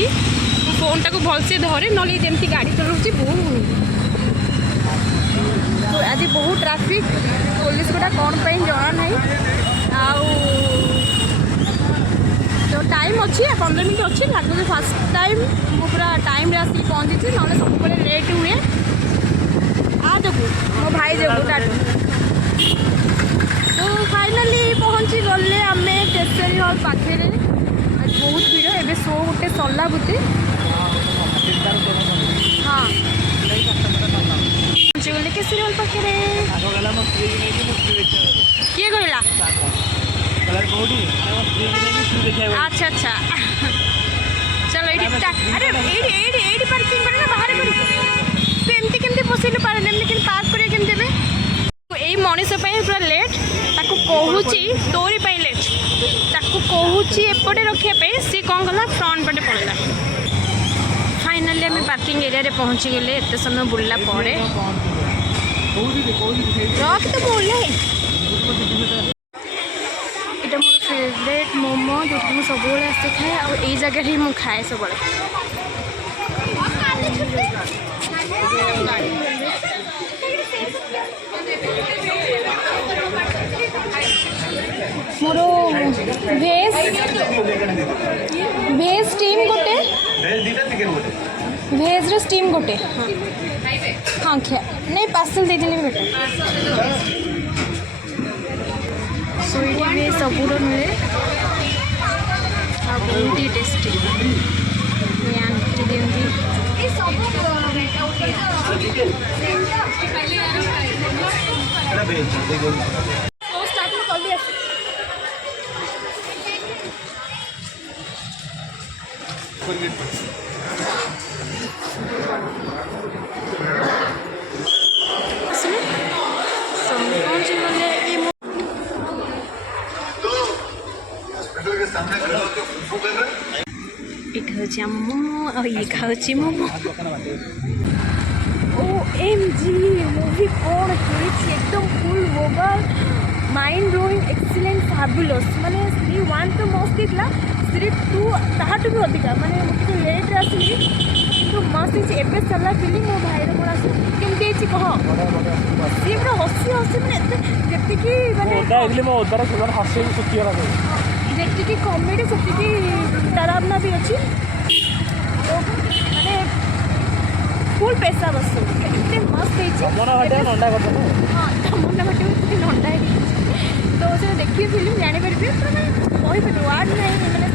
देखी फोन टाक भलसे धरे ना जमी गाड़ी चलाऊँगी बहुत तो आज बहुत ट्राफिक पुलिस गुड़ा कौन पे जना ना तो टाइम अच्छी 15 मिनट अच्छी लगुच फास्ट टाइम मु पूरा टाइम आसिक पहुँची ना सब लेट हुए आ जगू मो भाई जगू टाटू तो फाइनाली पहुँची गले आम केसरी हॉल पाखे आज बहुत भीड़ एवं शो गोटे सरला बुते हाँ पहुँची गले केसरी हॉल पाखे किए कहला अच्छा अच्छा चलो अरे ये पार्किंग करे ना बाहर तू एमती केमती पशेलु पारे लेकिन पार्क कर केमती यही मनीष पूरा लेट ताकू कहूची तोरी लेट ताकू कहूची एपटे रखापी सी कौन कला फ्रंट पटे पड़ेगा फाइनाली आम पार्किंग एरिया रे पहुँची गले एत समय बुलला पड़े रख तो बोले এটা মোর ফেভरेट मोमो जो मुझे सब आसे खाए आई जगह ही मुझे खाए सब मोर भेज भेज स्टीम गोटे भेज स्टीम गोटे हाँ खिया नहीं पार्सल दे देने बेटर स्वीट भी सबूर मिले बहुत ही टेस्टी आंटी दिखती ये मोमो और ये खाऊची मोमो OMG मूवी कौन है एकदम full over mind blowing excellent fabulous माने श्री 1 तो मस्त थी श्री 2 ताठू भी अधिका माने मुझे लेट आसली तो मस्त होती एवं सरला फिल्म मो भाई कौन आस केमती कह सी पूरा हसी हसी मैंने जी मैंने जी कमेडी से डरावना भी अच्छी तो माने फुल पैसा बस इतने मस्त हाँ तमन्ना बाटे नंदा तो से देखिए फिल्म जानीपर कहीपर वार्ड ना मैंने